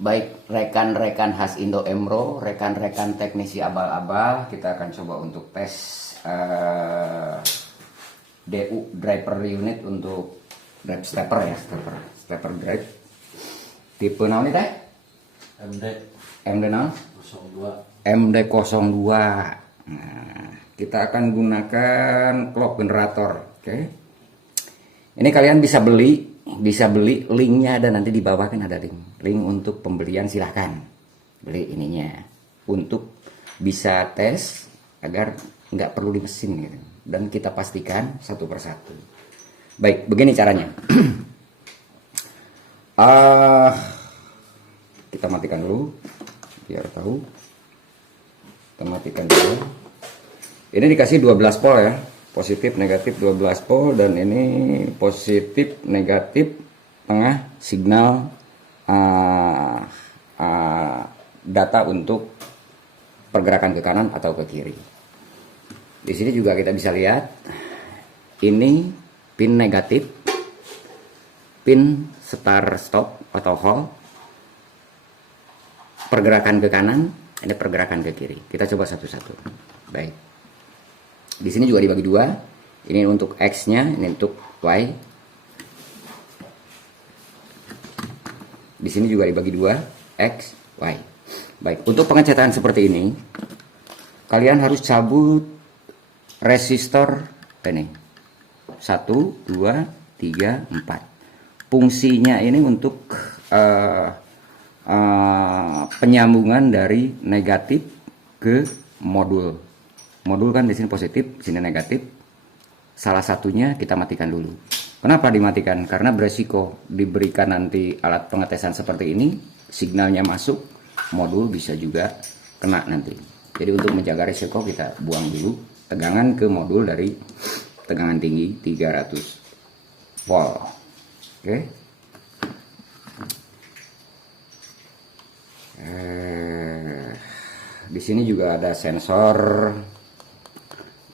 Baik rekan-rekan khas Indo Emro, rekan-rekan teknisi abal-abal, kita akan coba untuk tes DU driver unit untuk drive stepper ya, stepper drive. Tipe naon teh? MD 02. Nah, kita akan gunakan clock generator, oke. Ini kalian bisa beli linknya ada nanti di bawah, kan ada link untuk pembelian, silahkan beli ininya untuk bisa tes agar nggak perlu di mesin gitu, dan kita pastikan satu persatu. Baik, begini caranya. Kita matikan dulu biar tahu. Kita matikan dulu. Ini dikasih 12 volt ya, positif negatif 12 volt, dan ini positif negatif tengah signal data untuk pergerakan ke kanan atau ke kiri. Di sini juga kita bisa lihat ini pin negatif, pin start stop atau hold, pergerakan ke kanan, ini pergerakan ke kiri. Kita coba satu-satu. Baik. Di sini juga dibagi dua. Ini untuk X-nya, ini untuk Y. Di sini juga dibagi dua, X, Y. Baik, untuk pengecetan seperti ini, kalian harus cabut resistor ini. 1, 2, 3, 4. Fungsinya ini untuk penyambungan dari negatif ke modul. Modul kan di sini positif, di sini negatif. Salah satunya kita matikan dulu. Kenapa dimatikan? Karena beresiko diberikan nanti alat pengetesan seperti ini, signalnya masuk, modul bisa juga kena nanti. Jadi untuk menjaga risiko kita buang dulu tegangan ke modul dari tegangan tinggi 300 volt. Oke. Di sini juga ada sensor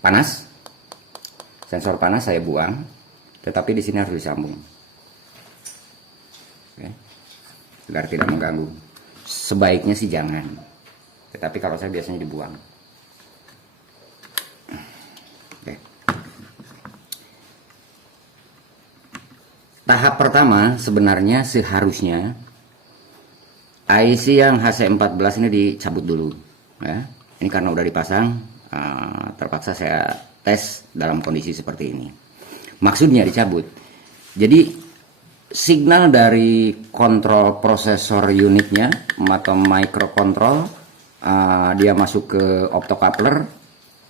panas. Sensor panas saya buang, tetapi di sini harus disambung. Oke. Agar tidak mengganggu. Sebaiknya sih jangan. Tetapi kalau saya biasanya dibuang. Oke. Tahap pertama sebenarnya seharusnya IC yang HC14 ini dicabut dulu. Ya. Ini karena udah dipasang, terpaksa saya tes dalam kondisi seperti ini. Maksudnya dicabut. Jadi signal dari kontrol prosesor unitnya atau microcontrol, dia masuk ke optocoupler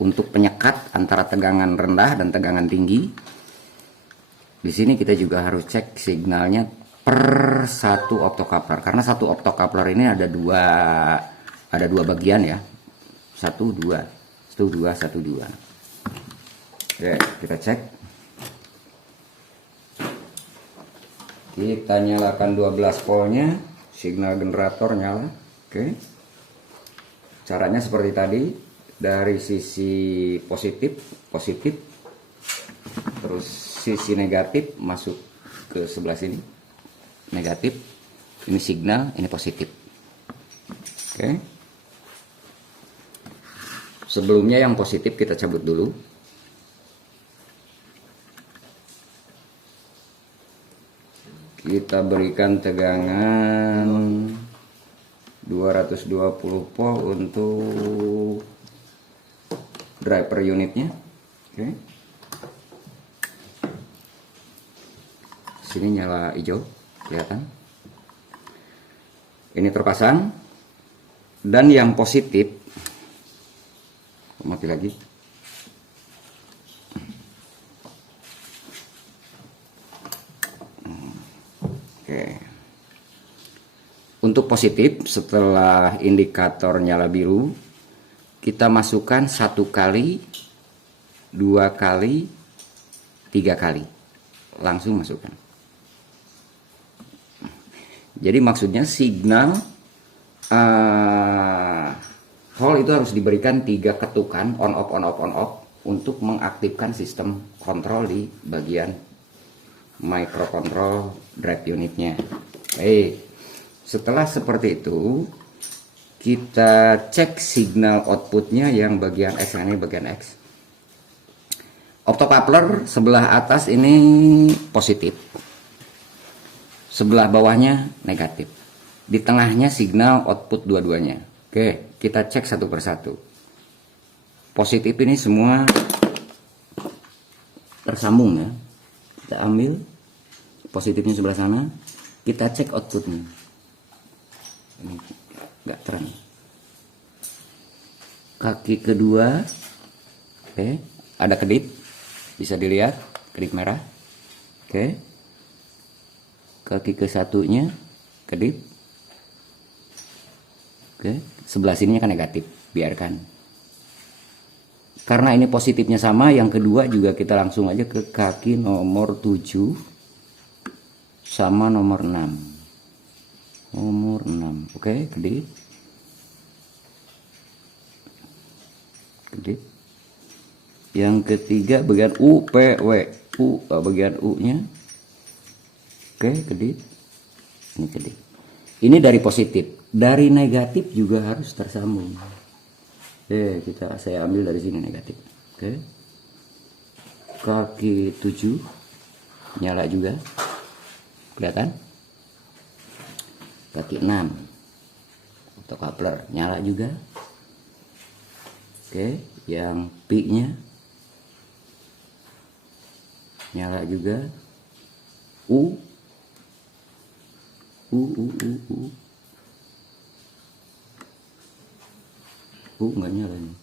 untuk penyekat antara tegangan rendah dan tegangan tinggi. Di sini kita juga harus cek signalnya per satu optocoupler, karena satu optocoupler ini ada dua bagian ya, 1 2 1 2 1 2. Oke, kita cek. Kita nyalakan 12 voltnya, signal generator nyala. Oke. Caranya seperti tadi, dari sisi positif, terus sisi negatif masuk ke sebelah sini. Negatif, ini signal, ini positif. Oke. Sebelumnya yang positif kita cabut dulu. Kita berikan tegangan 220 volt untuk driver unitnya. Oke. Sini nyala hijau, kelihatan. Ini terpasang, dan yang positif mati lagi. Oke. Untuk positif, setelah indikator nyala biru, kita masukkan 1 kali, 2 kali, 3 kali, langsung masukkan. Jadi maksudnya signal hold itu harus diberikan 3 ketukan on off untuk mengaktifkan sistem kontrol di bagian microcontrol drive unitnya. Baik, Setelah seperti itu, kita cek signal outputnya yang bagian X, ini bagian X. Optocoupler sebelah atas ini positif, sebelah bawahnya negatif, di tengahnya signal output dua-duanya. Oke, kita cek satu persatu. Positif ini semua tersambung ya. Kita ambil positifnya sebelah sana, kita cek outputnya. Ini nggak terang. Kaki kedua, oke, ada kedip, bisa dilihat kedip merah. Oke, kaki ke satunya kedip. Oke, sebelah sininya kan negatif, biarkan. Karena ini positifnya sama, yang kedua juga kita langsung aja ke kaki nomor 7 sama nomor 6. Nomor 6, oke, kedip. Kedip. Yang ketiga bagian U, P, W. Bagian U-nya. Oke, kedip. Ini kedip. Ini dari positif. Dari negatif juga harus tersambung. Saya ambil dari sini negatif. Oke. Kaki 7 nyala juga. Kelihatan? Kaki 6 optocoupler nyala juga. Oke, yang P-nya nyala juga. U nggak nyala nih.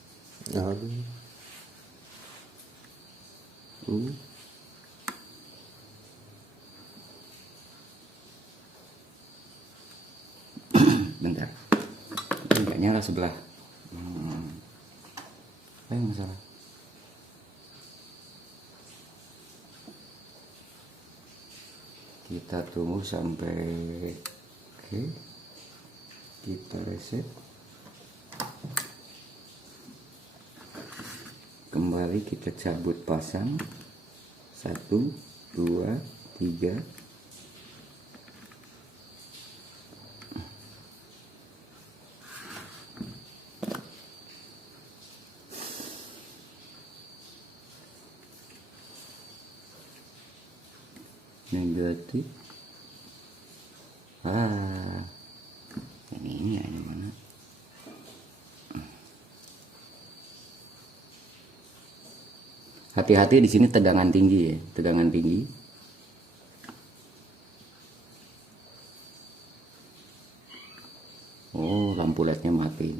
Bentar, nggak nyala sebelah. Apa yang masalah? Kita tunggu sampai oke. Kita reset. Kembali kita cabut pasang. 1, 2, 3. Negatif. Ini mana? Hati-hati di sini tegangan tinggi ya, tegangan tinggi. Oh, lampu LED-nya mati.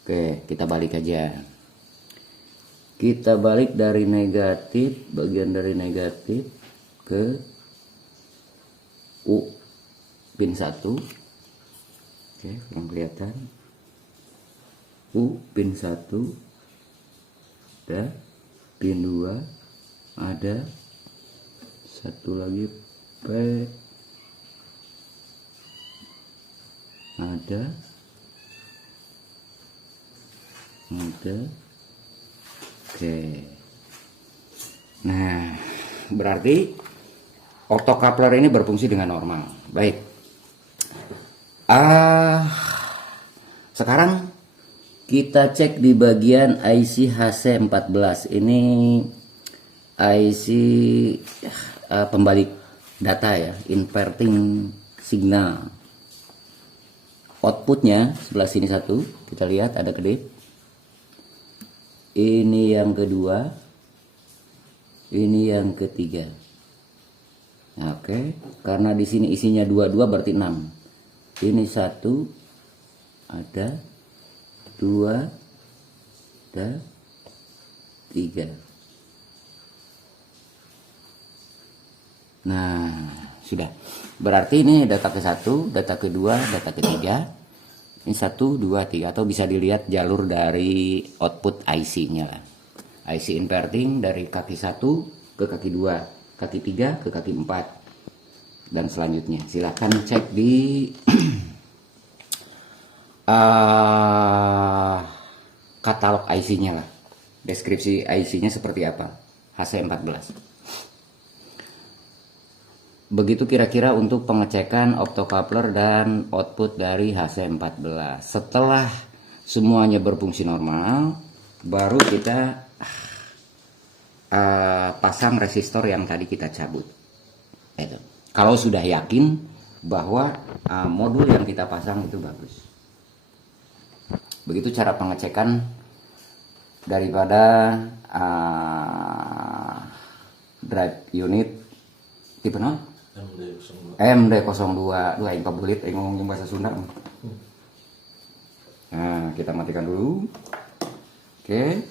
Oke, kita balik aja. Kita balik dari negatif, bagian dari negatif ke U pin 1. Oke, yang kelihatan. U pin 1. Ada pin 2. Ada satu lagi P. Ada. Oke. Nah, berarti optocoupler ini berfungsi dengan normal. Baik. Sekarang kita cek di bagian IC HC14. Ini IC pembalik data ya, inverting signal. Outputnya sebelah sini satu, kita lihat ada kedip. Ini yang kedua, ini yang ketiga. Nah, oke, karena di sini isinya 22 berarti 6. Ini 1, ada 2, ada 3. Nah, sudah. Berarti ini data ke-1, data kedua, data ketiga. Ini 1, 2, 3, atau bisa dilihat jalur dari output IC-nya lah. IC inverting dari kaki 1 ke kaki 2, kaki 3 ke kaki 4, dan selanjutnya. Silahkan cek di katalog IC-nya lah. Deskripsi IC-nya seperti apa. HC14. Begitu kira-kira untuk pengecekan optocoupler dan output dari HC14. Setelah semuanya berfungsi normal, baru kita pasang resistor yang tadi kita cabut. Itu. Kalau sudah yakin bahwa modul yang kita pasang itu bagus. Begitu cara pengecekan daripada drive unit tipe 0 MD02. Duh, aing pabulit aing ngomong bahasa Sunda. Nah, kita matikan dulu. Oke.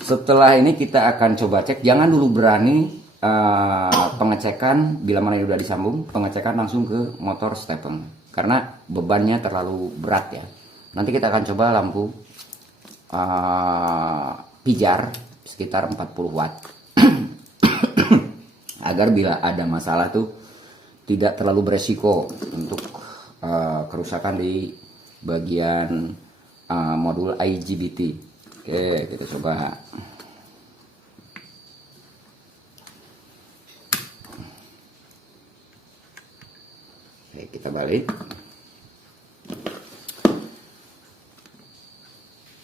Setelah ini kita akan coba cek. Jangan dulu berani pengecekan bila mana sudah disambung, pengecekan langsung ke motor stepeng karena bebannya terlalu berat ya. Nanti kita akan coba lampu pijar sekitar 40 watt agar bila ada masalah tuh tidak terlalu beresiko untuk kerusakan di bagian modul IGBT. Oke, kita coba. Oke, kita balik.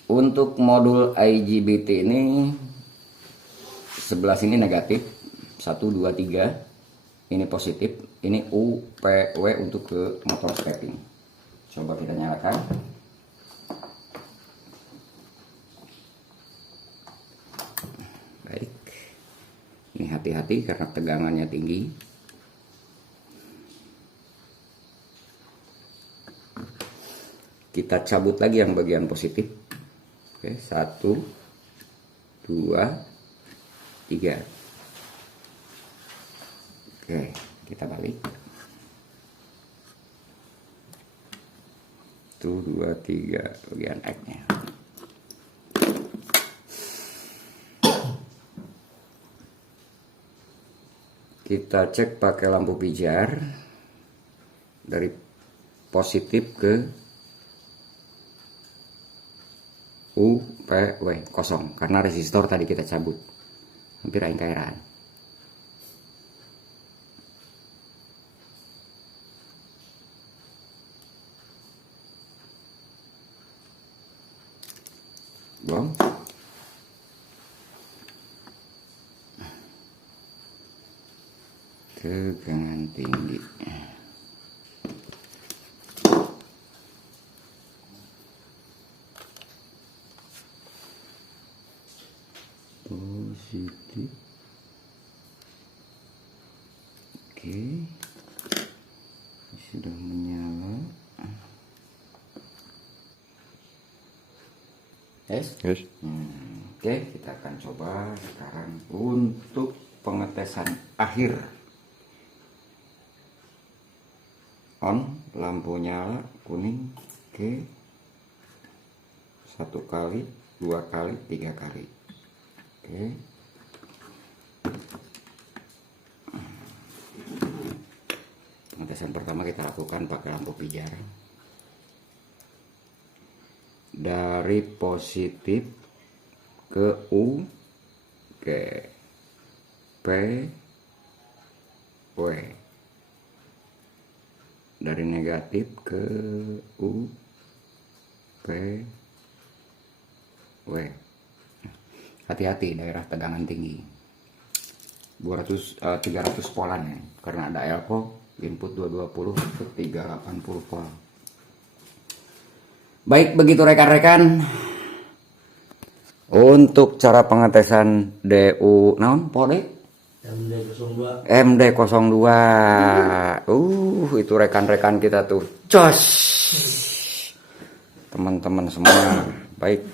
Untuk modul IGBT ini 11 ini negatif, 1, 2, 3 ini positif, ini UPW untuk ke motor stepping. Coba kita nyalakan. Baik, ini hati-hati karena tegangannya tinggi. Kita cabut lagi yang bagian positif. Oke, 1, 2, 3. Oke, kita balik. 1, 2, 3 bagian X-nya. Kita cek pakai lampu pijar dari positif ke UPW kosong karena resistor tadi kita cabut. Hampir aing kairaan. Belum. Tegangan tinggi. Positif. Oke, sudah menyala. Yes. Oke, kita akan coba sekarang untuk pengetesan akhir. On, lampu nyala kuning. Oke, 1 kali, 2 kali, 3 kali. Oke. Pengetesan pertama kita lakukan pakai lampu pijar. Dari positif ke U, ke P, W. Dari negatif ke U, P, W. Hati-hati daerah tegangan tinggi. 300 volan ya, karena ada elko input 220 ke 380 volt. Baik, begitu rekan-rekan untuk cara pengetesan DU naon pode MD02. Itu rekan-rekan kita tuh. Jos. Teman-teman semua. Baik.